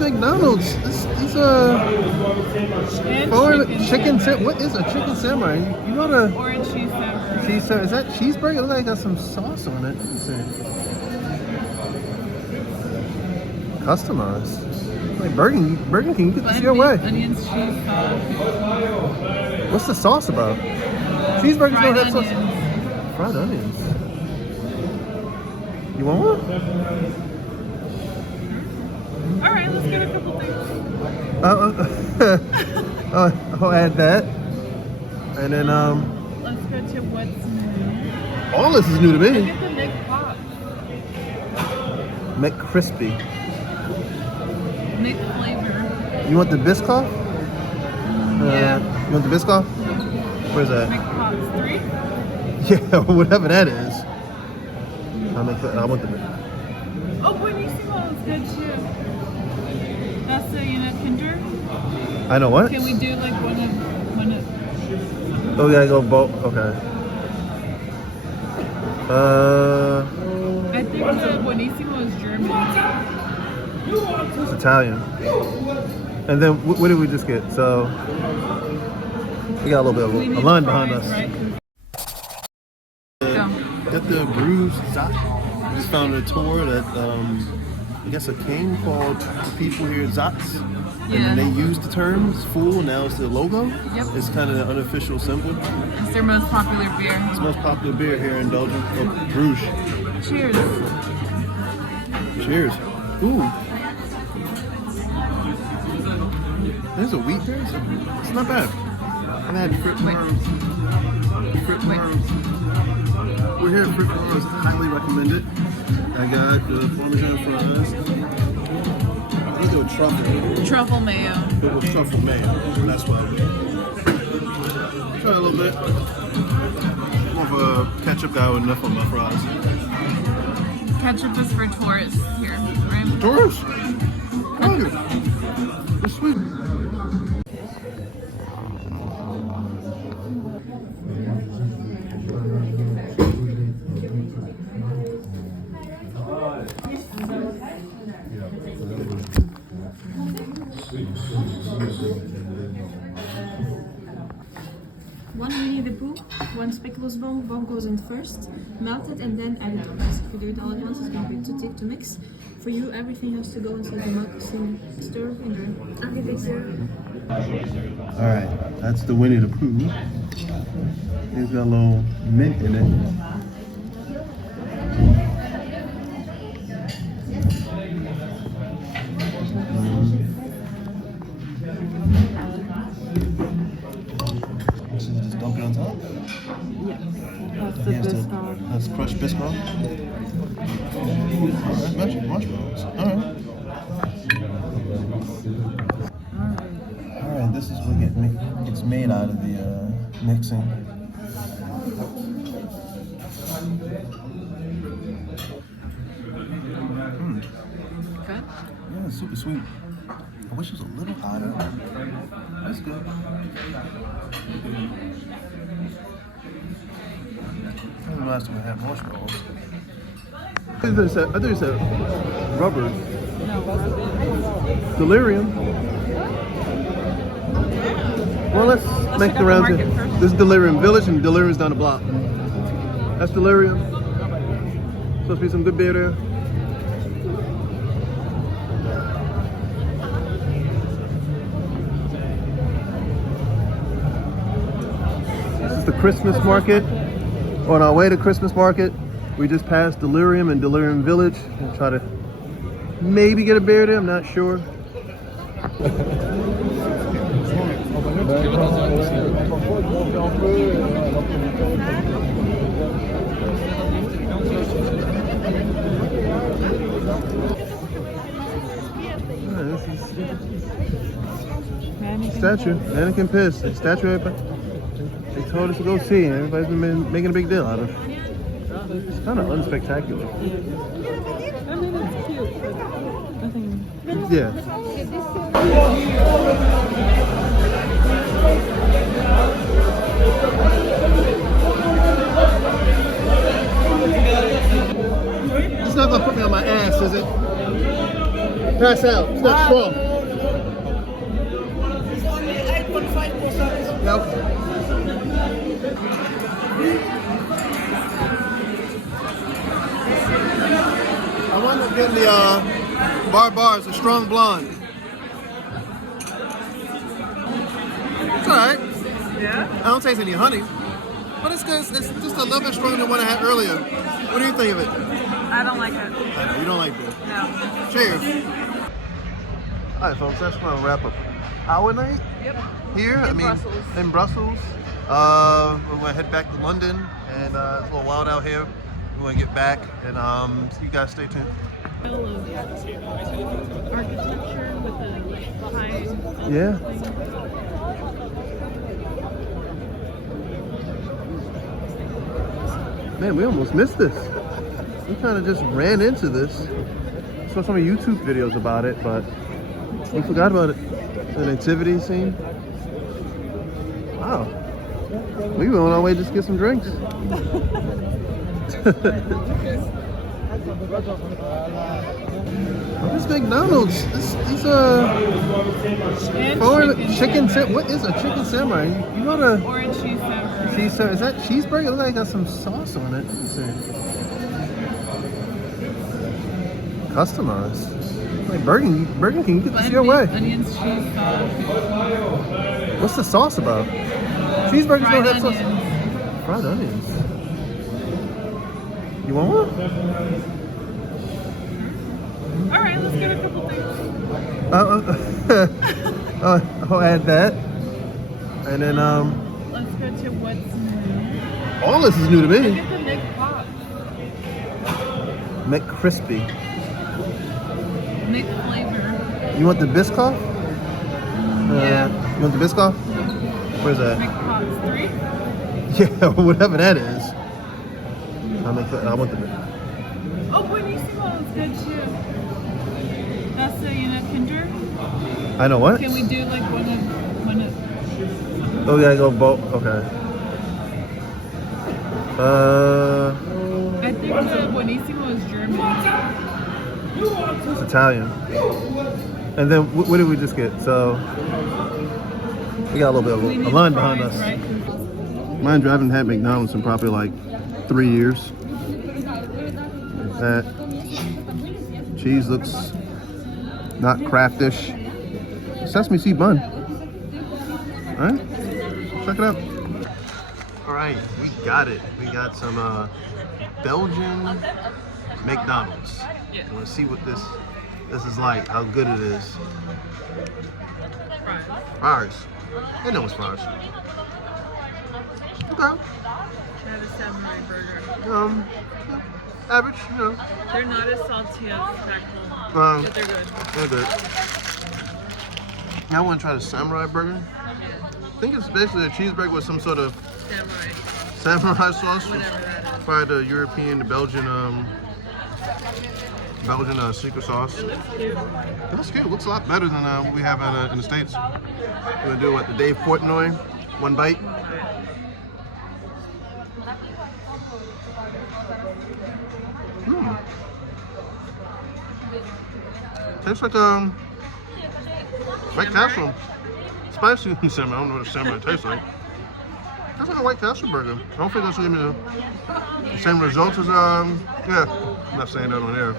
McDonald's. These foreign chicken. What is a chicken samurai? You know the or a cheese samurai. Cheese samurai. Is that cheeseburger? It looks like it got some sauce on it. Let me see. Customized. Like Burger King, get this your way. Onions, cheese sauce. What's the sauce about? Cheeseburgers don't have sauce. Onions. Fried onions. You want one? All right, let's get a couple things. I'll add that. And then Let's go to what's new. all this is new to me. Look at the McCrispy. McFlavor. You want the Biscoff? Yeah. You want the Biscoff? Where's that? McPots 3. Yeah, whatever that is. I want the. Oh, Buenissimo is good too. That's the Kinder. I know what? Can we do like one of? Oh, we gotta go both. Okay. I think the Buenissimo is German. It's Italian. And then what did we just get? So we got a little bit of a line behind us. Right? Got the bruised Zot. Just found a tour that I guess a king called the people here Zots. Yeah. And they used the term. It's full. Now it's the logo. Yep. It's kind of the unofficial symbol. It's their most popular beer. It's the most popular beer here in Belgium. Oh, Bruges. Cheers. Cheers. Ooh. There's a wheat there. It's not bad. I've had Frit Worms. We're here at Frit Worms. Highly recommend it. I got the Parmesan fries. I think they were truffle. Truffle mayo. It was truffle mayo. That's what I did. Try a little bit. More of a ketchup guy with enough on my fries. Ketchup is for tourists here, right? Tourists? Oh, it's sweet. One Winnie the Pooh, one speculoos bomb goes in first, melt it and then add it on. If you do it all at once, it's going to be too thick to mix. For you, everything has to go inside the mug, steam, stir, enjoy. Architecture. Alright, that's the Winnie the Pooh. It's got a little mint in it. Just dump it on top? Yeah. That's the Biscoff. That's crushed Biscoff? That's marshmallows. Alright. Alright, this is what gets made out of the mixing. Good. Yeah, it's super sweet. I wish it was a little hotter. That's good. When was the last time I had marshmallows? I thought you said rubber. Delirium. Well, let's make the round. This is Delirium Village, and Delirium's down the block. That's Delirium. Supposed to be some good beer there. This is the Christmas market. On our way to Christmas market, we just passed Delirium and Delirium Village. We'll try to maybe get a beer there, I'm not sure. Statue, mannequin piss, a statue they told us to go see, and everybody's been making a big deal out of it. It's kind of unspectacular. I mean, it's cute, but nothing. Yeah. It's not gonna put me on my ass, is it? pass out. It's not strong. It's only 8.5%. Nope. I wound up getting the bars, a strong blonde. It's alright. Yeah? I don't taste any honey, but it's good. It's just a little bit stronger than what I had earlier. What do you think of it? I don't like it. I know, you don't like beer. No. Cheers. All right, folks, that's going to wrap up our night here. Brussels. In Brussels. We're going to head back to London, and it's a little wild out here. We're going to get back, and so you guys stay tuned. Architecture with the high. Yeah. Man, we almost missed this. We kind of just ran into this. Saw some YouTube videos about it, but we forgot about it. The nativity scene. Wow. We were on our way just to get some drinks. Oh, this McDonald's. These foreign chicken. What is a chicken samurai? You know the Or a cheese samurai. cheese. Is that cheeseburger? It looks like it got some sauce on it. Let me see. Customized. Like Burger King, get this your way. Onions, cheese sauce. What's the sauce about? Cheeseburgers Fried don't have sauce. onions. Fried onions. You want one? All right, let's get a couple things. I'll add that. And then Let's go to what's new. all this is new to me. Get the McPop. McCrispy. McFlavor. You want the Biscoff? Yeah. You want the Biscoff? Where's that? McPops 3. Yeah, whatever that is. I want the. Oh, Buenissimo is good too. That's the, Kinder. I know what? Can we do like one of? Oh, yeah, I go both. Okay. I think the Buenissimo is German. It's Italian. And then what did we just get? So we got a little bit We of need a line fries, behind us. right? Mind you, I haven't had McDonald's in probably like 3 years. That cheese looks not craftish. Sesame seed bun. All right, check it out. All right, we got it. We got some Belgian McDonald's. Yeah. I want to see what this is like, how good it is. Fries. Fries. I know it's fries. Okay. Try the samurai burger. Average, They're not as salty as Crackle, Um, but they're good. They're good. I want to try the samurai burger. Yeah. I think it's basically a cheeseburger with some sort of Samurai. samurai sauce. Whatever that is. Probably the European, the Belgian secret sauce. It looks cute. It looks good. It looks a lot better than what we have in the States. We're going to do the Dave Portnoy, one bite. Tastes like White Castle. Spicy samurai. I don't know what a samurai tastes like. Tastes like a White Castle burger. I don't think that's going to give me the same results as yeah. I'm not saying that on air.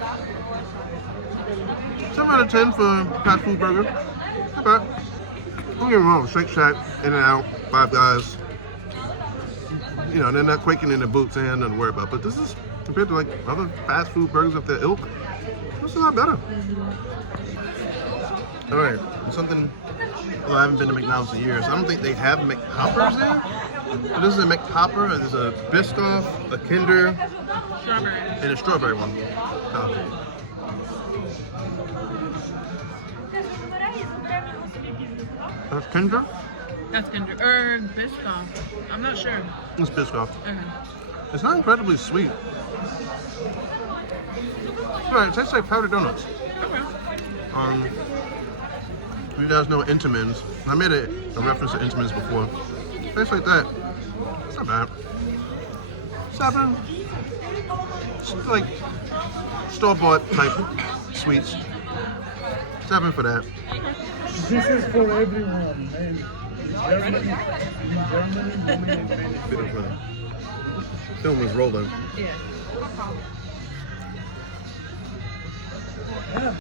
7 out of 10 for fast food burger. Not bad. Don't get me wrong, Shake Shack, In-N-Out, Five Guys. They're not quaking in their boots, they have nothing to worry about. But this is, compared to like other fast food burgers of their ilk, this is a lot better. All right, something, well, I haven't been to McDonald's in years. I don't think they have McHoppers there. But this is a McHopper, and there's a Biscoff, a Kinder, Strawberry. and a strawberry one. Oh. That's Kinder? That's Kinder. Or Biscoff. I'm not sure. It's Biscoff. Okay. It's not incredibly sweet. Right, it tastes like powdered donuts. Okay. You guys know Entenmann's. I made a reference to Entenmann's before. It tastes like that. It's not bad. 7. It's like store-bought type sweets. 7 for that. This is for everyone. And Germany, women and men. Beautiful. Film is rolling. Yeah.